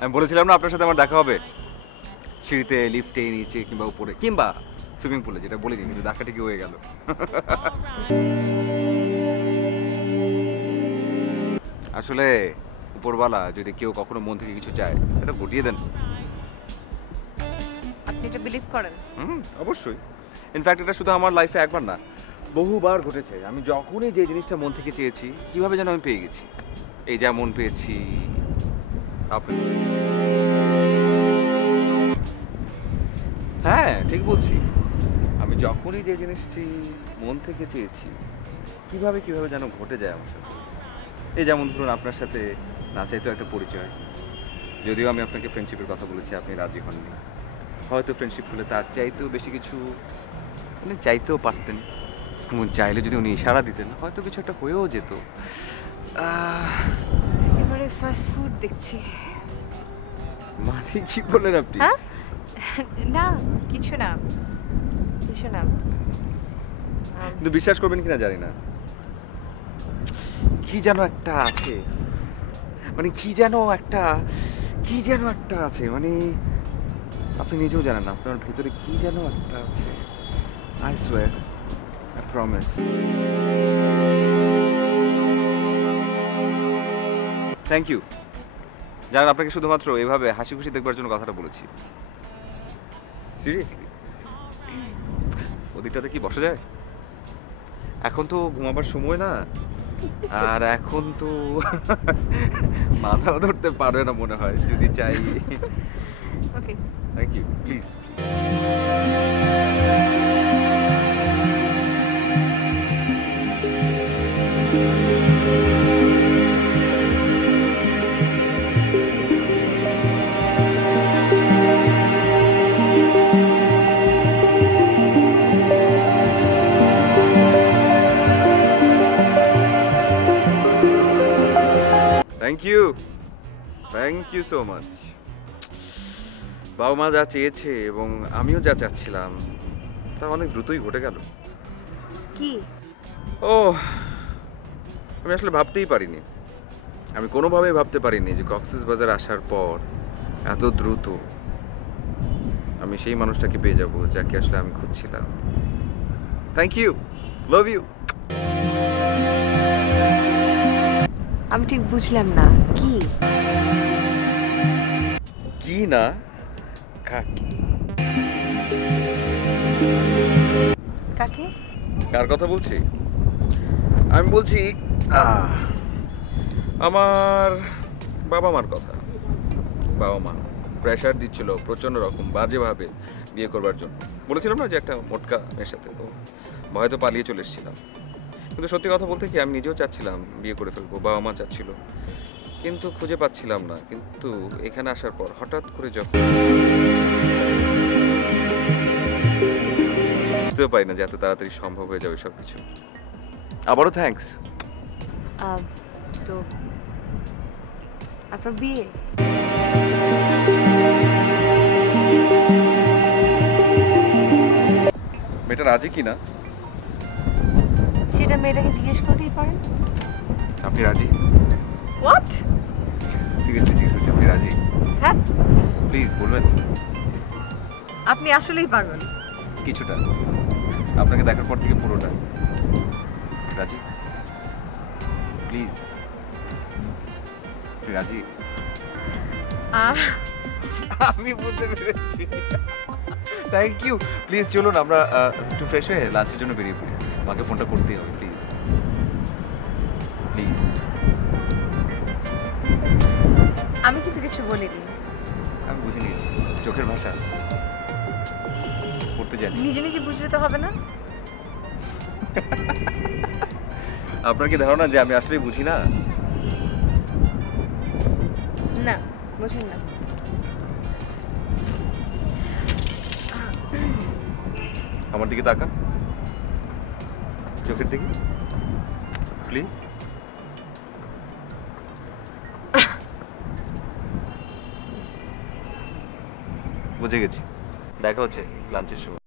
আমি বলেছিলাম না আপনার সাথে আমার দেখা হবে সিঁড়িতে, লিফটে, নিচে কিংবা উপরে কিংবা সুইমিং পুলে, যেটা বলিনি কিন্তু দেখা ঠিকই হয়ে গেল। আসলে উপরওয়ালা যদি কেউ কখনো মন থেকে কিছু চায় এটা ঘটিয়ে দেন। আপনি এটা বিলিভ করেন? অবশ্যই। ইনফ্যাক্ট এটা শুধু আমার লাইফে একবার না, বহুবার ঘটেছে। আমি যখনই যে জিনিসটা মন থেকে চেয়েছি কিভাবে যেন আমি পেয়ে গেছি। এই যেমন পেয়েছি হ্যাঁ ঠিক বলছি, আমি যখনই যে জিনিসটি মন থেকে চেয়েছি কিভাবে কিভাবে যেন ঘটে যায় আমার সাথে। এই যেমন ধরুন আপনার সাথে না চাইতেও একটা পরিচয়, যদিও আমি আপনাকে ফ্রেন্ডশিপের কথা বলেছি, আপনি রাজি হননি। হয়তো ফ্রেন্ডশিপ হলে তার চাইতেও বেশি কিছু উনি চাইতেও পারতেন, এবং চাইলে যদি উনি ইশারা দিতেন হয়তো কিছু একটা হয়েও যেত। এবারে ফাস্ট ফুড দেখছি। মানে কি বললেন আপনি? হ্যাঁ, না কিছু না, কিছু না। কিন্তু বিশ্বাস করবেন কিনা জানি না, কি যেন একটা আছে, মানে কি যেন একটা আছে, মানে আপনি নিজেও জানেন না আপনার ভিতরে কি যেন একটা আছে। I swear, I promise. Thank you. জানেন আপনাকে শুধুমাত্র এভাবে হাসি খুশি দেখবার জন্য কথাটা বলেছি। সিরিয়াসলি ওদিকটাতে কি বসা যায়? এখন তো ঘুমাবার সময় না, আর এখন তো মাথাও ধরতে পারবে না মনে হয়, যদি চাই। Okay, thank you, please. Thank you so much. বাবা মা যা চেয়েছে এবং আমিও যা চাচ্ছিলাম তা অনেক দ্রুতই ঘটে গেল। কি? ও, আমি আসলে ভাবতেই পারিনি, আমি কোনোভাবেই ভাবতে পারিনি যে কক্সবাজার আসার পর এত দ্রুত আমি সেই মানুষটাকে পেয়ে যাব যাকে আসলে আমি খুঁজছিলাম। Thank you, love you. আমি ঠিক বুঝলাম না কি। কি না কাকে? কাকে? কার কথা বলছি? আমি বলছি আমার বাবা মার কথা। বাবা মা প্রেশার দিচ্ছিল প্রচণ্ড রকম বাজেভাবে বিয়ে করবার জন্য। বলেছিলাম না যে একটা মোটকা মেয়ের সাথে, তো ভয় তো পালিয়ে চলে এসেছিলাম। কিন্তু সত্যি কথা বলতে কি, আমি নিজেও চাচ্ছিলাম বিয়ে করে ফেলবো, বাবা মা চাচ্ছিল, কিন্তু খুঁজে পাচ্ছিলাম না। কিন্তু এখানে আসার পর হঠাৎ করে যখন বুঝতেও পারি না যে এত তাড়াতাড়ি সম্ভব হয়ে যাবে সব কিছু। আবারও থ্যাঙ্কস। তো আপনার বিয়ে? মেয়েটা রাজি কি না সেটা মেয়েটাকে জিজ্ঞেস করতেই পারেন। আপনি রাজি? হোয়াট? সিরিয়াসলি জিজ্ঞেস করছি, আপনি রাজি? হ্যাঁ। প্লিজ বলবেন। আপনি আসলেই পাগল। কিছুটা, আপনাকে দেখার পর থেকে পুরোটা। রাজি? প্লিজ, আপনি রাজি? আমি বুঝতে পেরেছি। Thank you. প্লিজ চলুন আমরা একটু ফ্রেশ হয়ে লাঞ্চের জন্য বেরিয়ে পড়ি। আমাকে ফোনটা করতেই হবে, প্লিজ প্লিজ। আমি কিন্তু কিছু বলিনি। আমি বুঝে নিয়েছি, চোখের ভাষা করতে জানি। নিজে নিজে বুঝলে তো হবে না। আপনার কি ধারণা যে আমি আসলেই বুঝি না? না, বুঝেন না। আমার দিকে তাকান, চোখের দিকে প্লিজ। বুঝে গেছি, দেখা হচ্ছে লাঞ্চের সময়।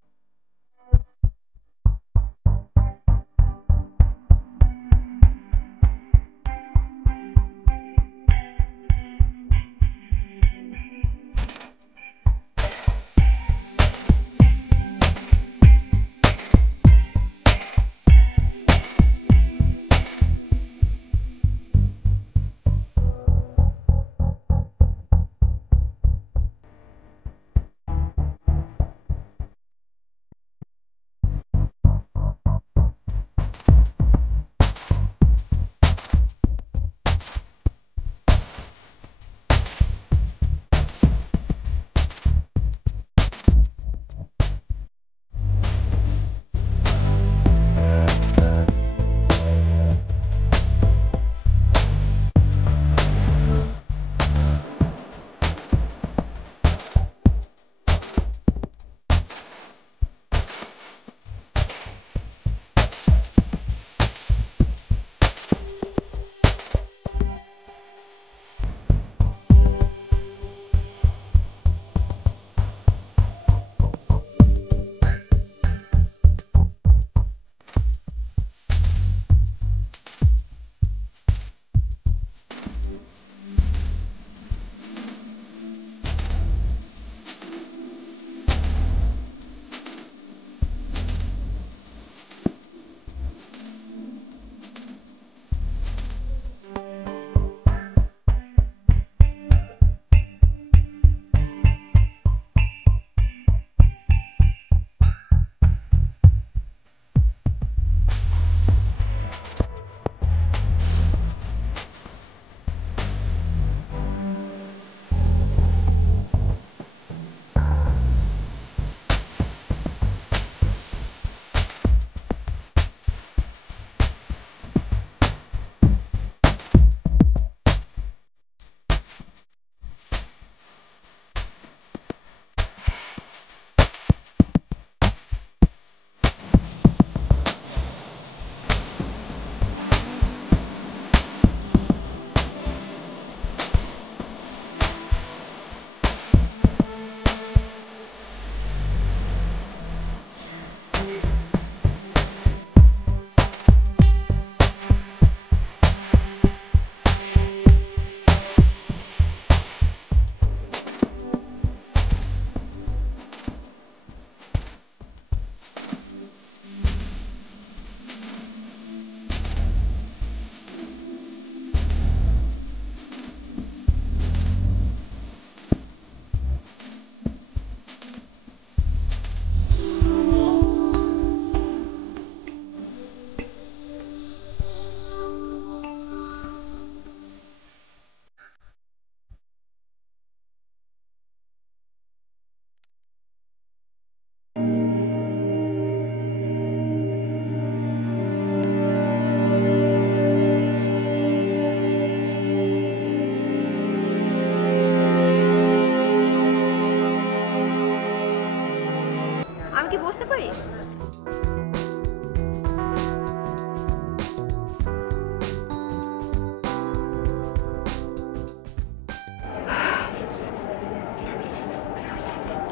পারি?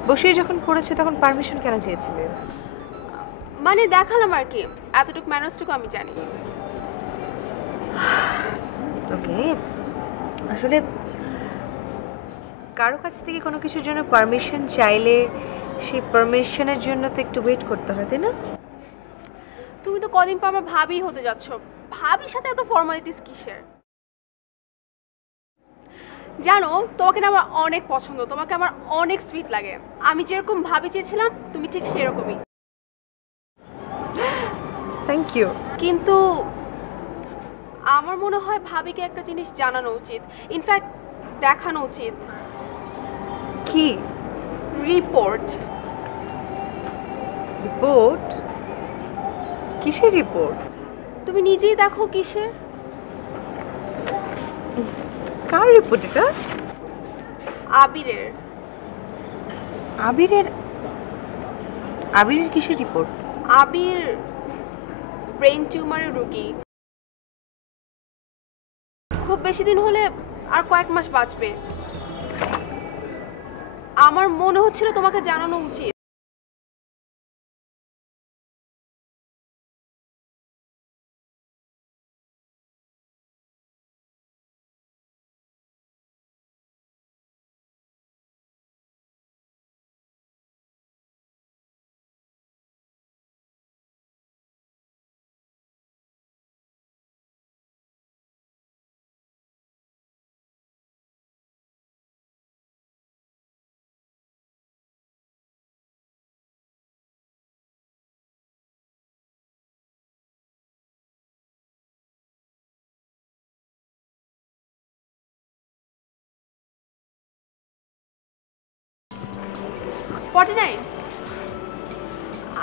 বসিয়ে যখন পড়েছে তখন পারমিশন কেন চেয়েছিলে? মানে দেখালাম আর কি, এতটুকু ম্যানার্সটুকু আমি জানি। ওকে, আসলে কারো কাছ থেকে কোনো কিছুর জন্য পারমিশন চাইলে সেই পারমিশনের জন্য তো একটু ওয়েট করতে হয়, তাই না? তুমি তো কদিন পর আমার ভাবি হতে যাচ্ছ, ভাবির সাথে এত ফর্মালিটিস কিসের? জানো, তোমাকে না আমার অনেক পছন্দ, তোমাকে আমার অনেক সুইট লাগে। আমি যেরকম ভাবি চেয়েছিলাম তুমি ঠিক সেরকমই। Thank you. কিন্তু আমার মনে হয় ভাবিকে একটা জিনিস জানানো উচিত, ইনফ্যাক্ট দেখানো উচিত। কি রিপোর্ট। রিপোর্ট? কিসের রিপোর্ট? তুমি নিজেই দেখো কিসের। কার রিপোর্ট এটা? আবিরের। আবিরের? আবিরের কিসের রিপোর্ট? আবির ব্রেন টিউমারের রোগী, খুব বেশি দিন হলে আর কয়েক মাস বাঁচবে। আমার মনে হচ্ছিল তোমাকে জানানো উচিত।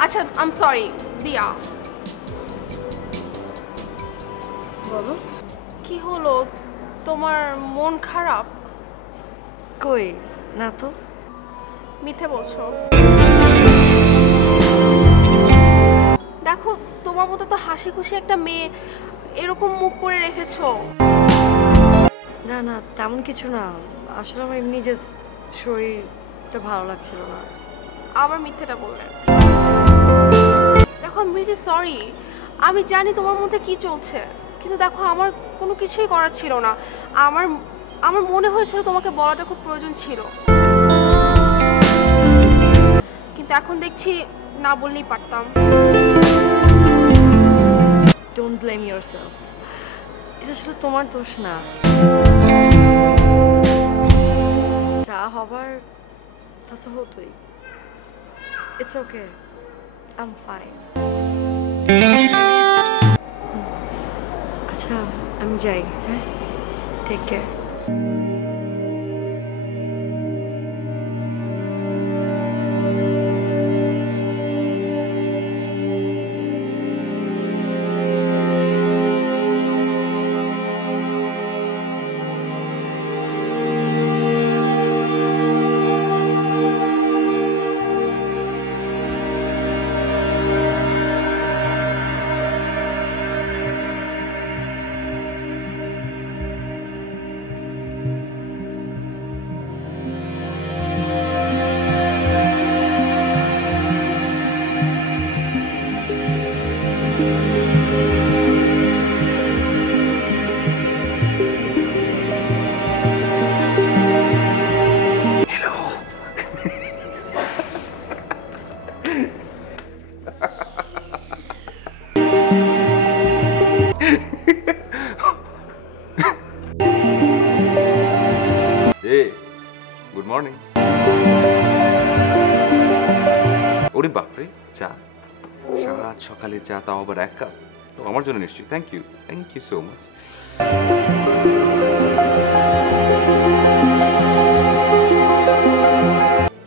আচ্ছা, আই এম সরি দিয়া। বলো। কি হলো, তোমার মন খারাপ? কই না তো। মিথ্যে বলছো। দেখো, তোমার মতো তো হাসি খুশি একটা মেয়ে এরকম মুখ করে রেখেছো। না না, তেমন কিছু না। আসলে আমার এমনি জাস্ট শরীরটা ভালো লাগছিল না। আবার মিথ্যেটা বললে। দেখো, আই এম রিয়েলি সরি। আমি জানি তোমার মধ্যে কি চলছে, কিন্তু দেখো আমার কোনো কিছুই করার ছিল না। আমার আমার মনে হয়েছিল তোমাকে বলাটা খুব প্রয়োজন ছিল, কিন্তু এখন দেখছি না বললেই পারতাম। Don't blame yourself. এটা আসলে তোমার দোষ না। যা হবার তা তো হতোই। It's okay, I am fine. আচ্ছা, আমি যাই। হ্যাঁ, টেক কেয়ার। Good morning. ওরে বাপরে, চা! সাত সকালে চা, তাও আবার এক কাপ। আমার জন্য নিশ্চয়ই। Thank you so much.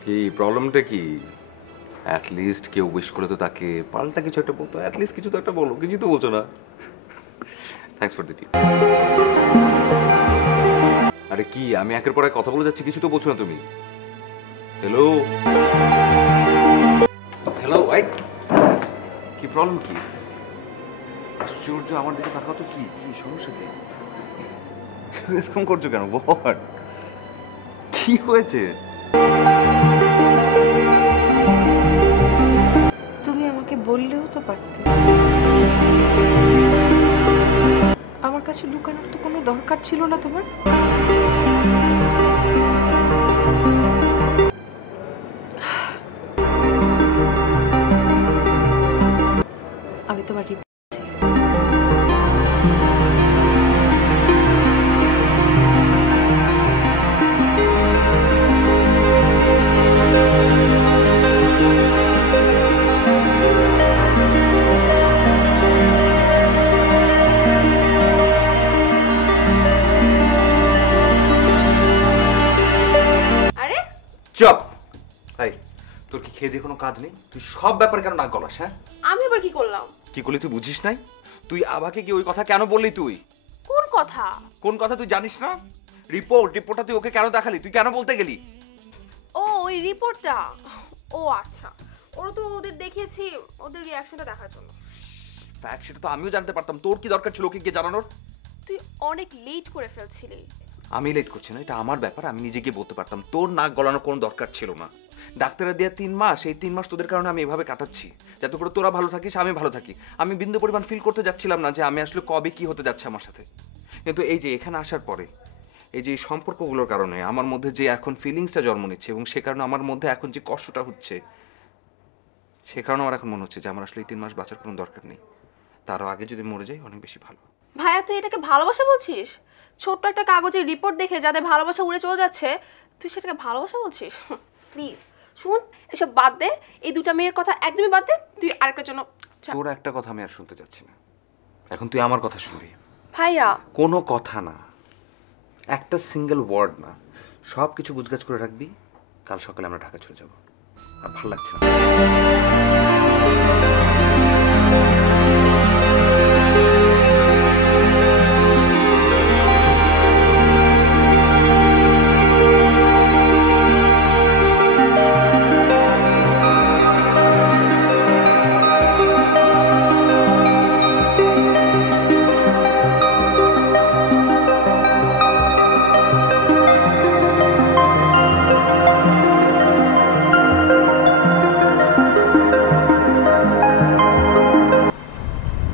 কি প্রবলেমটা কি? অ্যাটলিস্ট কেউ উইশ করে তো তাকে পাল্টা কিছু একটা বলতো। অ্যাটলিস্ট কিছু তো একটা বলো। কিছু তো বলছো না। Thanks for the tip. আরে কি, আমি একের পর এক কথা বলে যাচ্ছি, কিছু তো বলছো না তুমি। হ্যালো হ্যালো, কি প্রবলেম কি? আশ্চর্য, আমার দিকে তাকাও তো। কি কি সমস্যা কি? এরকম করছো কেন? বল, কি হয়েছে? তুমি আমাকে বললেও তো পারতে। আমার কাছে লুকানোর তো কোনো দরকার ছিল না তোমার। আমি তোমার আরে চুপ! এই, তোর কি খেয়ে দিয়ে কোনো কাজ নেই? তুই সব ব্যাপারে কেন নাক গলাস? হ্যাঁ, আমি আবার কি করলাম? কি করলি তুই বুঝিস নাই? তুই আবাকে কি ওই কথা কেন বললি? তুই কোন কথা? কোন কথা তুই জানিস না? রিপোর্টটা তুই ওকে কেন দেখালি? তুই কেন বলতে গেলি? ও ওই রিপোর্টটা। ও আচ্ছা, ওরা তো ওদের দেখিয়েছি ওদের রিয়াকশনটা দেখার জন্য। ফ্যাক্ট সেটা তো আমিও জানতে পারতাম। তোর কি দরকার ছিল ওকে গিয়ে জানানোর? তুই অনেক লেট করে ফেলছিলি। আমি লেট করছি না, এটা আমার ব্যাপার। আমি নিজে গিয়ে বলতে পারতাম। তোর নাক গলানোর কোনো দরকার ছিল না। ডাক্তারের দেওয়া 3 মাস, এই 3 মাস তোদের কারণে আমি এভাবে কাটাচ্ছি, যাতে করে তোরা ভালো থাকিস, আমি ভালো থাকি। আমি বিন্দু পরিমাণ ফিল করতে যাচ্ছিলাম না যে আমি আসলে কবে কি হতে যাচ্ছে আমার সাথে। কিন্তু এই যে এখানে আসার পরে এই যে এই সম্পর্কগুলোর কারণে আমার মধ্যে যে এখন ফিলিংসটা জন্ম নিচ্ছে, এবং সে কারণে আমার মধ্যে এখন যে কষ্টটা হচ্ছে, সে কারণে আমার এখন মনে হচ্ছে যে আমার আসলে এই 3 মাস বাঁচার কোনো দরকার নেই। তারও আগে যদি মরে যাই অনেক বেশি ভালো। ভাইয়া তুই এটাকে ভালোবাসা বলছিস? ছোট্ট একটা কাগজের রিপোর্ট দেখে যাদের ভালোবাসা উড়ে চলে যাচ্ছে, তুই সেটাকে ভালোবাসা বলছিস? প্লিজ শুন, এসব বাদ দে। এই দুটা মেয়ের কথা একদমই বাদ দে। তুই আরেকটার জন্য তোর একটা কথা আমি আর শুনতে চাচ্ছি না। এখন তুই আমার কথা শুনবি। ভাইয়া কোনো কথা না, একটা সিঙ্গেল ওয়ার্ড না, সব কিছু গুজগাছ করে রাখবি। কাল সকালে আমরা ঢাকা চলে যাব। আর ভালো লাগছে না।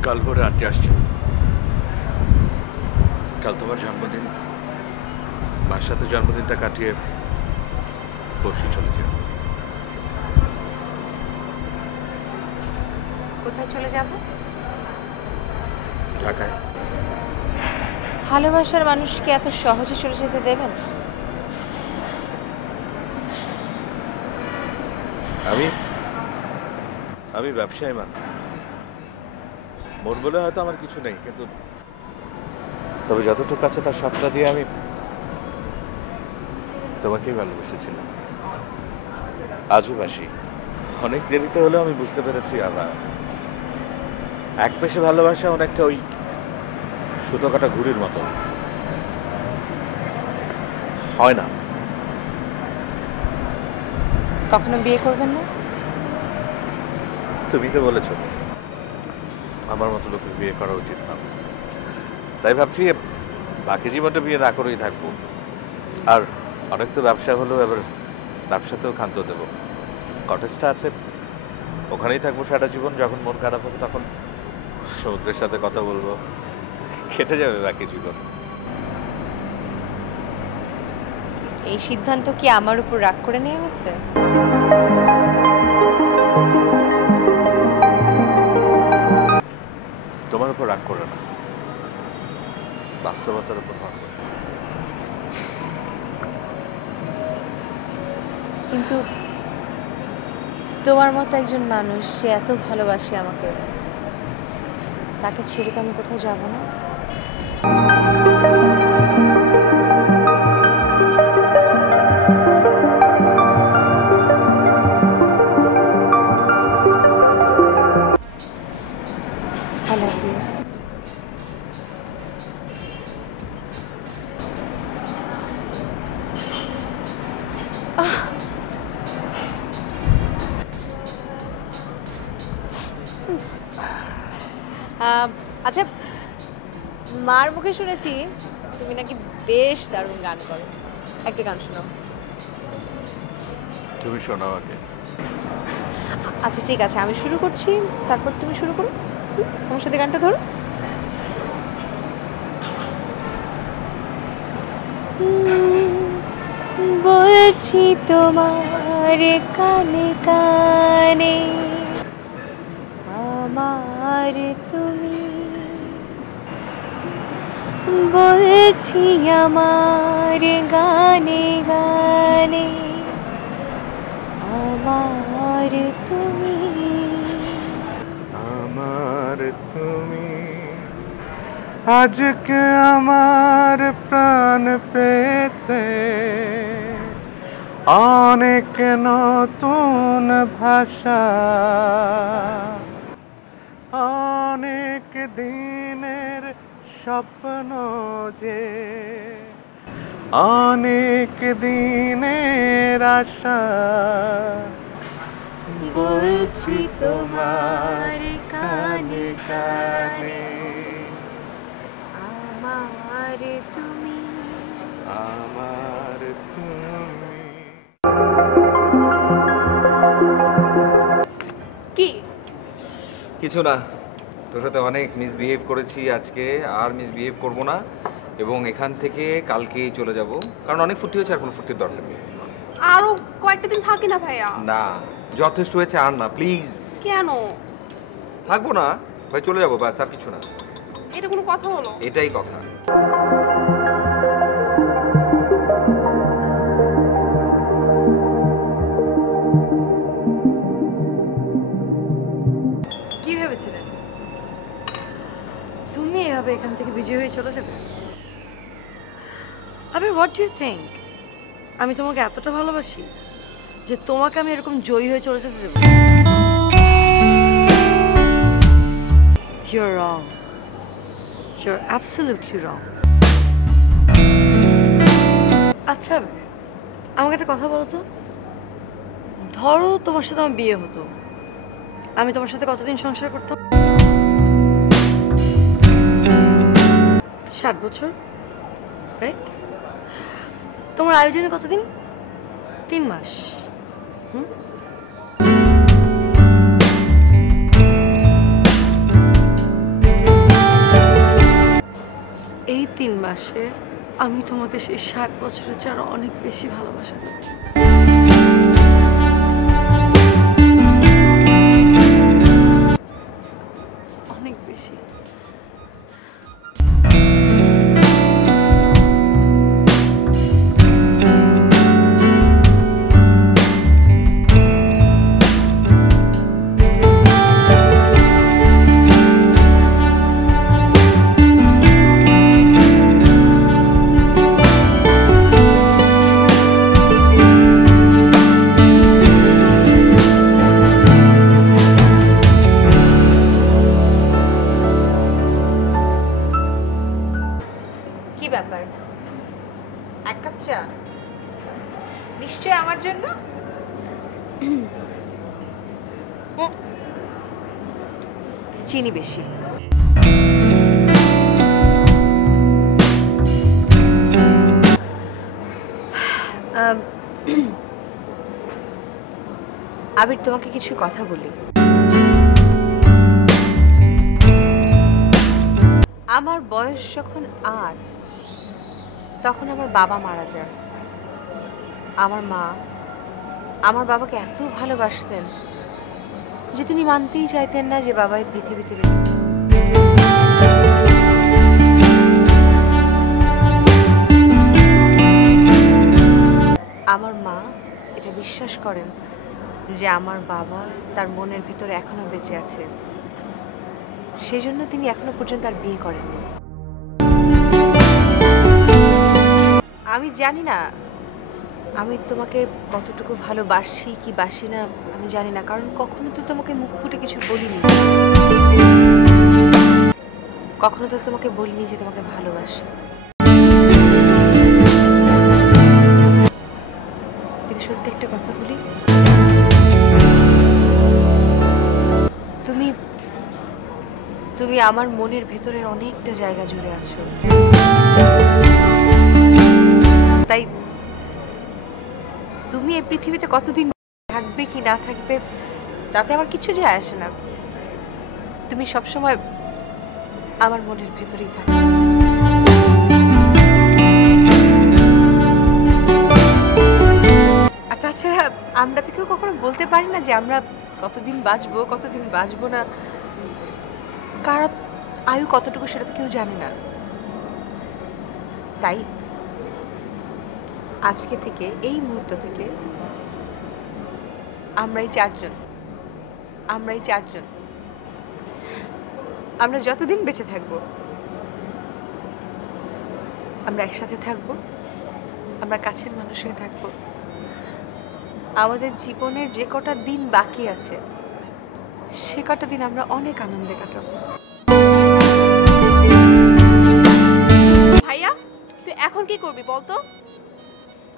কাল ভোরে আনতে আসছি। কাল তোমার জন্মদিন, মার সাথে জন্মদিনটা কাটিয়ে পরশু চলে যাও। কোথায় চলে যাব? ঢাকায়। ভালোবাসার মানুষকে এত সহজে চলে যেতে দেবেন? আমি ব্যবসায়ী মানুষ। মন বলে হয়তো আমার কিছু নেই, কিন্তু তবে যতটুকু আছে তার সবটা দিয়ে আমি তোমাকেই ভালোবেসেছিলাম, আজও বাসি। অনেক দেরিতে হলেও আমি বুঝতে পেরেছি আবার এক পেশে ভালোবাসা অনেকটা ওই সুতো কাটা ঘুড়ির মতো হয় না। কখনো বিয়ে করবেন না? তুমি তো বলেছ আমার মতো লোকের বিয়ে করা উচিত না, তাই ভাবছি বাকি জীবনটা বিয়ে না করেই থাকবো। আর অনেক তো ব্যবসা হলো, এবার ব্যবসাতেও ক্ষান্ত দেব। কটেজটা আছে, ওখানেই থাকবো সারা জীবন। যখন মন খারাপ হবে তখন সমুদ্রের সাথে কথা বলবো, কেটে যাবে বাকি জীবন। এই সিদ্ধান্ত কি আমার উপর রাগ করে নেওয়া হচ্ছে? তোমার উপর রাগ করে না, বাস্তবতার উপর ভর করে। কিন্তু তোমার মতো একজন মানুষ, সে এত ভালোবাসে আমাকে, তাকে ছেড়ে তো আমি কোথাও যাব না। I love you. আচ্ছা, মার মুখে শুনেছি তুমি নাকি বেশ দারুণ গান করো। একটা গান শোনাও। তুমি শোনাও আগে। আচ্ছা ঠিক আছে, আমি শুরু করছি, তারপর তুমি শুরু করো। আমার সাথে গানটা ধরো। বলছি তোমার কানে কানে, আমার তুমি, বলছি আমার গানে গানে, আমার তুমি। আমার তুমি আজকে আমার প্রাণ পেয়েছে অনেক নতুন ভাষা, অনেক দিনের স্বপ্ন যে অনেক দিনের আশা, বলছি তোমার কানে কানে, আমার তুমি। আমার তুমি। কি কিছু না, তোর সাথে অনেক মিসবিহেভ করেছি আজকে, আর মিসবিহেভ করব না, এবং এখান থেকে কালকেই চলে যাব, কারণ অনেক ফুর্তি হয়েছে, আর কোনো ফুর্তির দরকার নেই। আরো কয়েকটা দিন থাকি না ভাইয়া? না, যথেষ্ট হয়েছে, আর না প্লিজ। কেন? থাকবো না ভাই, চলে যাবো, ব্যাস, আর কিছু না। এটা কোনো কথা হলো? এটাই কথা। কি ভেবেছিলেন তুমি এভাবে এখান থেকে বিজয় হয়ে চলে যাবে? আবে হোয়াট ডু ইউ থিঙ্ক আমি তোমাকে এতটা ভালোবাসি যে তোমাকে আমি এরকম জয়ী হয়ে চলে যেতে দেবো? You're wrong. You're absolutely wrong. আচ্ছা আমাকে একটা কথা বলো তো, ধরো তোমার সাথে আমার বিয়ে হতো, আমি তোমার সাথে কতদিন সংসার করতাম? 7 বছর, রাইট? তোমার আয়োজনে কতদিন? 3 মাস। এই 3 মাসে আমি তোমাকে সেই 7 বছরের চেয়ে আরো অনেক বেশি ভালোবাসা দেব। অনেক বেশি। কি ব্যাপার, এক কাপ চা? নিশ্চয় আমার জন্য। চিনি বেশি। আবির, তোমাকে কিছু কথা বলি। আমার বয়স যখন 8, তখন আমার বাবা মারা যান। আমার মা আমার বাবাকে এত ভালোবাসতেন যে তিনি মানতেই চাইতেন না যে বাবা এই পৃথিবীতে নেই। আমার মা এটা বিশ্বাস করেন যে আমার বাবা তার মনের ভিতরে এখনো বেঁচে আছে, সেজন্য তিনি এখনো পর্যন্ত আর বিয়ে করেননি। আমি জানি না আমি তোমাকে কতটুকু ভালোবাসি কি বাসি না, আমি জানি না, কারণ কখনো তো তোমাকে মুখ ফুটে কিছু বলিনি, কখনো তো তোমাকে বলিনি যে তোমাকে ভালোবাসি। কিন্তু সত্যি একটা কথা বলি, তুমি তুমি আমার মনের ভেতরের অনেকটা জায়গা জুড়ে আছো। তাই তুমি এই পৃথিবীতে কতদিন থাকবে কি না থাকবে তাতে আমার কিছু যায় আসে না। তুমি সবসময় আমার মনের ভেতরেই থাকবে। আর তাছাড়া আমরা তো কেউ কখনো বলতে পারি না যে আমরা কতদিন বাঁচবো কতদিন বাঁচবো না। কারো আয়ু কতটুকু সেটা তো কেউ জানে না। তাই আজকে থেকে এই মুহূর্ত থেকে আমরাই চারজন আমরা যতদিন বেঁচে থাকবো আমরা একসাথে থাকবো, আমরা কাছের মানুষ হয়ে থাকবো। আমাদের জীবনের যে কটা দিন বাকি আছে সে কটা দিন আমরা অনেক আনন্দে কাটাবো। ভাইয়া তুই এখন কি করবি বলতো?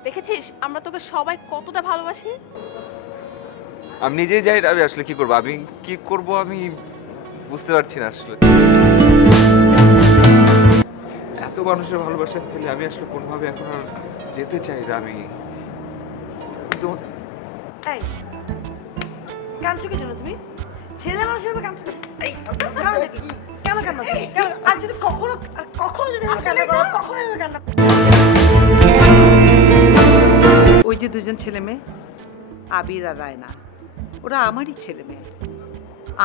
দেখেছিস আমরা তোকে সবাই কতটা ভালোবাসি। আমি নিজেই যাই আমি আসলে কি করবো, আমি বুঝতে পারছি না আসলে। এত মানুষের ভালোবাসা পেলে আমি আসলে কোনোভাবে এখন আর যেতে চাই না। আমি কিন্তু এই কাঁদছো কি জন্য তুমি? ছেলে মানুষের উপর কাঁদছো কেন? কেন আর যদি কখনো যদি আমি কান্না করো, কখনো আমি কান্না ওই যে দুজন ছেলে মেয়ে আবির আর রায়না, ওরা আমারই ছেলে মেয়ে।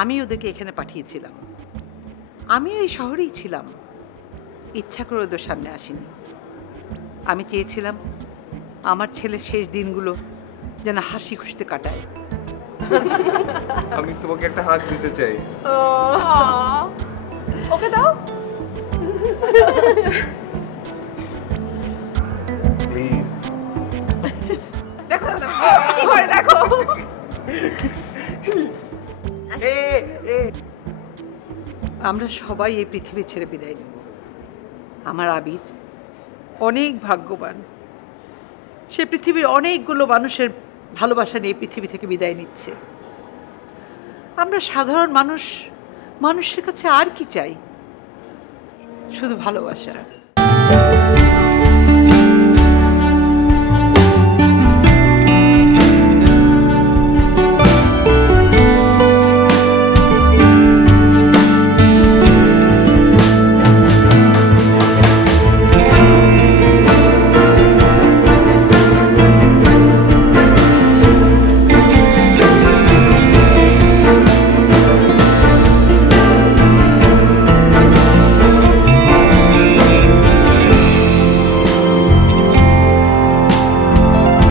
আমি ওদেরকে এখানে পাঠিয়েছিলাম। আমি এই শহরেই ছিলাম, ইচ্ছা করে ওদের সামনে আসিনি। আমি চেয়েছিলাম আমার ছেলের শেষ দিনগুলো যেন হাসি খুশিতে কাটায়। আমি তোমাকে একটা হাত দিতে চাই। ওকে দাও। প্লিজ। দেখো কি করে দেখো। আমরা সবাই এই পৃথিবী ছেড়ে বিদায় নেব। আমার আবির অনেক ভাগ্যবান, সে পৃথিবীর অনেকগুলো মানুষের ভালোবাসা নিয়ে পৃথিবী থেকে বিদায় নিচ্ছে। আমরা সাধারণ মানুষ, মানুষের কাছে আর কি চাই? শুধু ভালোবাসা।